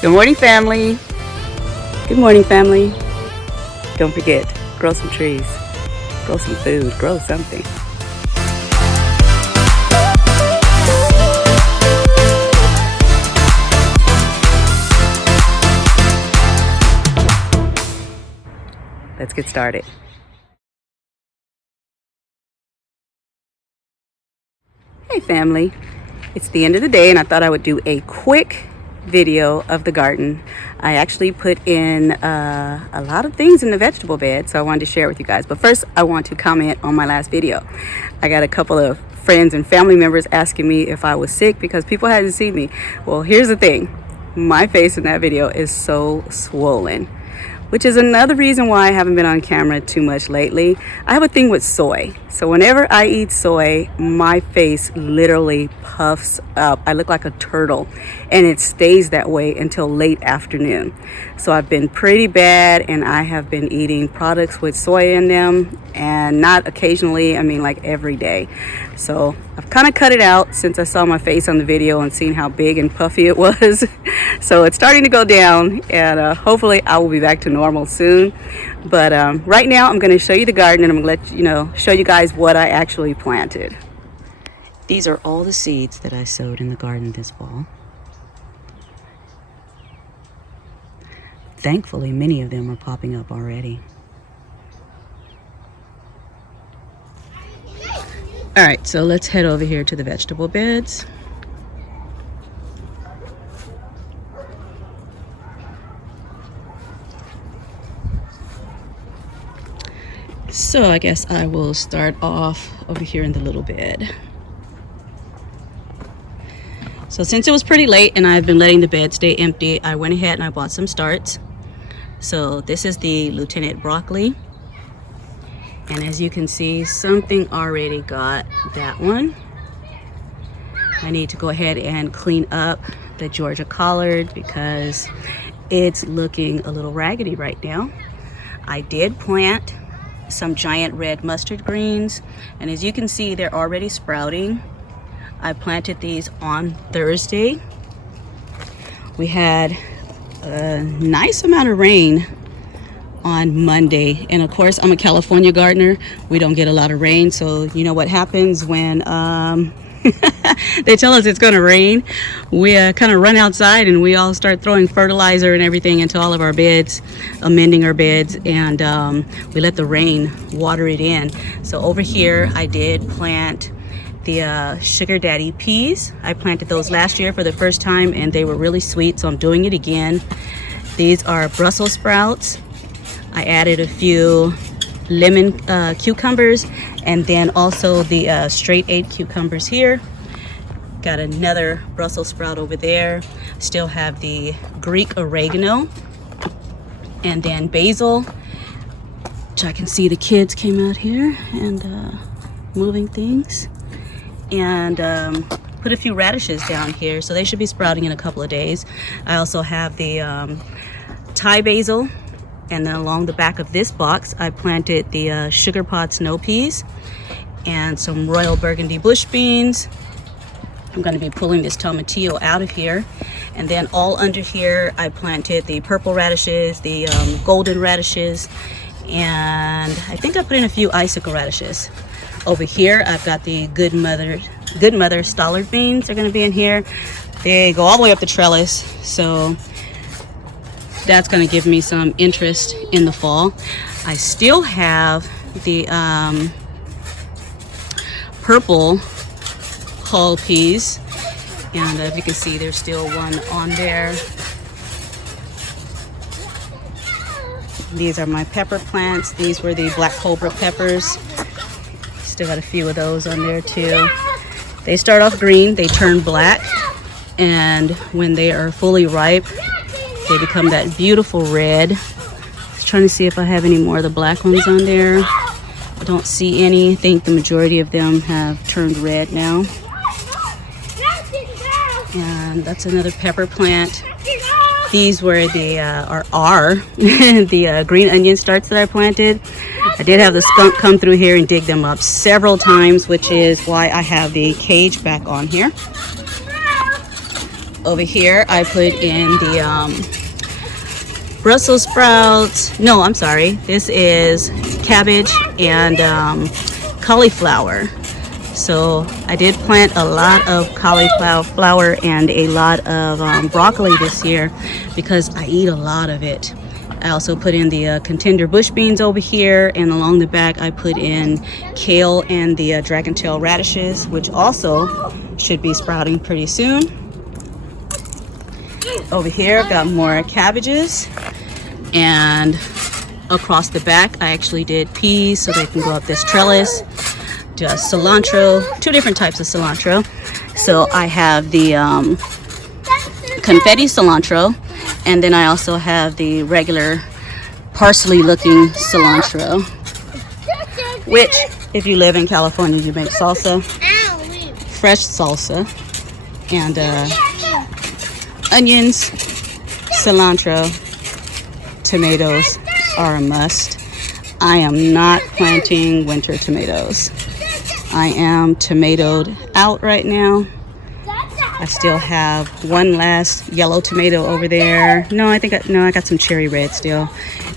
Good morning, family. Good morning, family. Don't forget, grow some trees, grow some food, grow something. Let's get started. Hey, family. It's the end of the day, and I thought I would do a quick video of the garden. I actually put in a lot of things in the vegetable bed, so I wanted to share with you guys. But first, I want to comment on my last video. I got a couple of friends and family members asking me if I was sick because people hadn't seen me. Well, here's the thing. My face in that video is so swollen, which is another reason why I haven't been on camera too much lately. I have a thing with soy. So whenever I eat soy, my face literally puffs up. I look like a turtle, and it stays that way until late afternoon. So I've been pretty bad, and I have been eating products with soy in them, and not occasionally, I mean like every day. So I've kind of cut it out since I saw my face on the video and seen how big and puffy it was. So it's starting to go down, and hopefully I will be back to normal soon. But right now I'm going to show you the garden, and I'm going to show you guys what I actually planted. These are all the seeds that I sowed in the garden this fall. Thankfully, many of them are popping up already. All right, so let's head over here to the vegetable beds. So I guess I will start off over here in the little bed. So since it was pretty late and I've been letting the bed stay empty, I went ahead and I bought some starts. So this is the Lieutenant Broccoli. And as you can see, something already got that one. I need to go ahead and clean up the Georgia Collard because it's looking a little raggedy right now. I did plant some giant red mustard greens, and as you can see, they're already sprouting. I planted these on Thursday. We had a nice amount of rain on Monday, and of course I'm a California gardener. We don't get a lot of rain, so you know what happens when they tell us it's going to rain. We kind of run outside and we all start throwing fertilizer and everything into all of our beds, amending our beds, and we let the rain water it in. So over here I did plant the Sugar Daddy peas. I planted those last year for the first time and they were really sweet, so I'm doing it again. These are Brussels sprouts. I added a few lemon cucumbers, and then also the straight 8 cucumbers here. Got another Brussels sprout over there. Still have the Greek oregano, and then basil, which I can see the kids came out here and moving things, and put a few radishes down here, so they should be sprouting in a couple of days. I also have the Thai basil. And then along the back of this box, I planted the sugar pot snow peas and some royal burgundy bush beans. I'm going to be pulling this tomatillo out of here. And then all under here, I planted the purple radishes, the golden radishes, and I think I put in a few icicle radishes. Over here, I've got the Good Mother Stallard beans. They're going to be in here. They go all the way up the trellis, so that's going to give me some interest in the fall. I still have the purple hull peas, and if you can see, there's still one on there. These are my pepper plants. These were the black cobra peppers. Still got a few of those on there too. They start off green, they turn black, and when they are fully ripe, they become that beautiful red. Just trying to see if I have any more of the black ones on there. I don't see any. I think the majority of them have turned red now. And that's another pepper plant. These were the the green onion starts that I planted. I did have the skunk come through here and dig them up several times, which is why I have the cage back on here. Over here, I put in the Brussels sprouts. No, I'm sorry. This is cabbage and cauliflower. So I did plant a lot of cauliflower and a lot of broccoli this year because I eat a lot of it. I also put in the contender bush beans over here, and along the back I put in kale and the dragon tail radishes, which also should be sprouting pretty soon. Over here I've got more cabbages, and across the back I actually did peas so they can go up this trellis. Just cilantro, 2 different types of cilantro. So I have the confetti cilantro, and then I also have the regular parsley looking cilantro, which if you live in California you make salsa, fresh salsa, and onions, cilantro, tomatoes are a must. I am not planting winter tomatoes. I am tomatoed out right now. I still have one last yellow tomato over there. No, I got some cherry red still,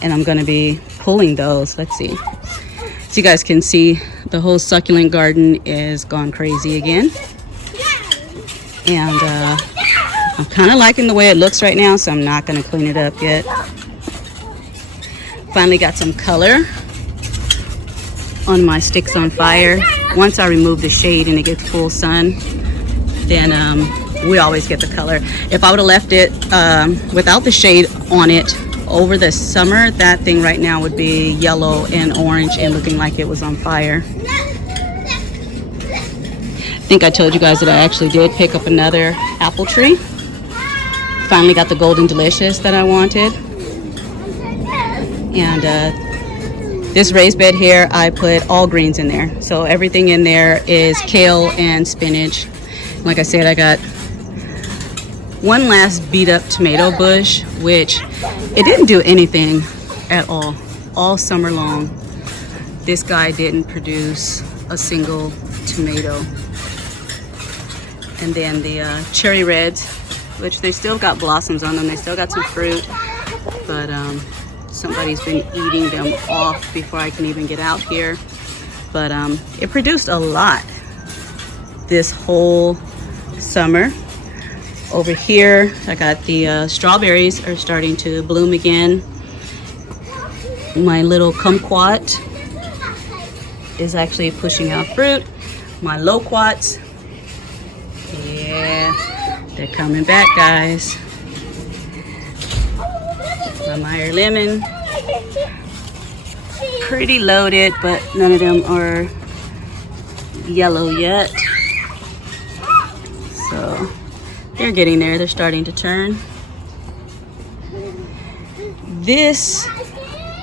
and I'm gonna be pulling those. Let's see. So you guys can see the whole succulent garden is gone crazy again. And I'm kind of liking the way it looks right now, so I'm not gonna clean it up yet. Finally got some color on my sticks on fire. Once I remove the shade and it gets full sun, then we always get the color. If I would have left it without the shade on it over the summer, that thing right now would be yellow and orange and looking like it was on fire. I think I told you guys that I actually did pick up another apple tree. Finally got the Golden Delicious that I wanted. And this raised bed here, I put all greens in there. So everything in there is kale and spinach. Like I said, I got one last beat up tomato bush, which it didn't do anything at all summer long. This guy didn't produce a single tomato. And then the cherry reds, which they still got blossoms on them. They still got some fruit, but somebody's been eating them off before I can even get out here. But it produced a lot this whole summer. Over here I got the strawberries are starting to bloom again. My little kumquat is actually pushing out fruit. My loquats, yeah, they're coming back, guys. My Meyer lemon, pretty loaded, but none of them are yellow yet. So they're getting there. They're starting to turn. This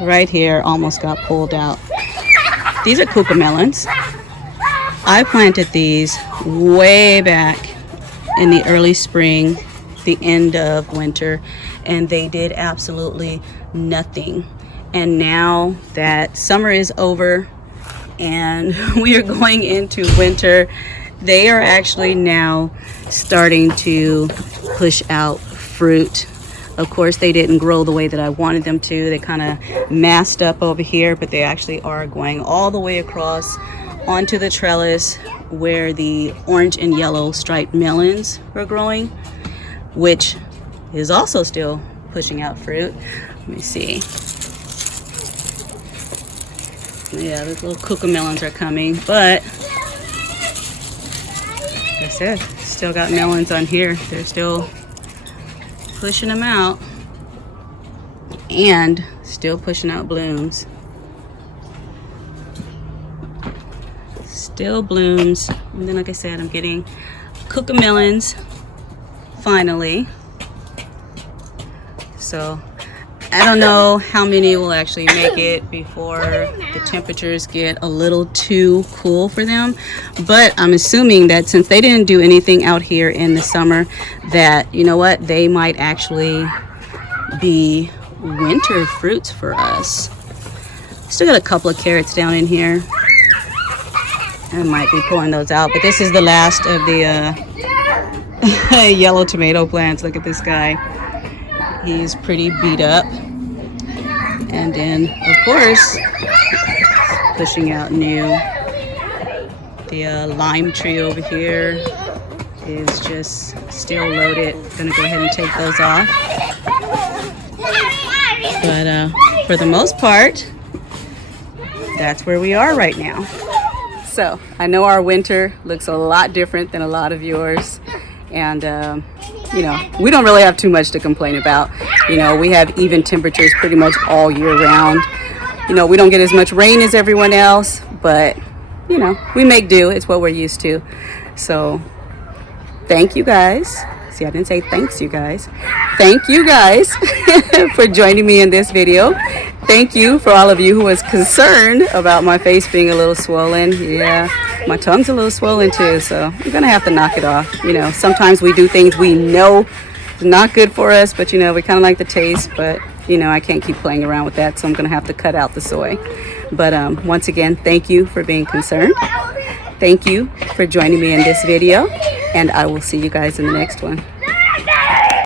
right here almost got pulled out. These are cucamelons. I planted these way back in the early spring, the end of winter, and they did absolutely nothing. And now that summer is over and we are going into winter, they are actually now starting to push out fruit. Of course, they didn't grow the way that I wanted them to. They kind of massed up over here, but they actually are going all the way across onto the trellis where the orange and yellow striped melons were growing, which is also still pushing out fruit. Let me see. Yeah, those little cucamelons are coming, but like I said, still got melons on here. They're still pushing them out and still pushing out blooms. Still blooms. And then, like I said, I'm getting cucamelons finally. So I don't know how many will actually make it before the temperatures get a little too cool for them, but I'm assuming that since they didn't do anything out here in the summer, that, you know what, they might actually be winter fruits for us. Still got a couple of carrots down in here. I might be pulling those out, but this is the last of the yellow tomato plants. Look at this guy. He's pretty beat up. And then, of course, pushing out new. The lime tree over here is just still loaded. Gonna go ahead and take those off. But for the most part, that's where we are right now. So I know our winter looks a lot different than a lot of yours. And you know, we don't really have too much to complain about. You know, we have even temperatures pretty much all year round. You know, we don't get as much rain as everyone else, but you know, we make do. It's what we're used to. So thank you guys. See, I didn't say thanks, you guys. Thank you guys for joining me in this video. Thank you for all of you who was concerned about my face being a little swollen. Yeah, my tongue's a little swollen too, so I'm gonna have to knock it off. You know, sometimes we do things we know is not good for us, but you know, we kind of like the taste, but you know, I can't keep playing around with that, so I'm gonna have to cut out the soy. But once again, thank you for being concerned. Thank you for joining me in this video, and I will see you guys in the next one.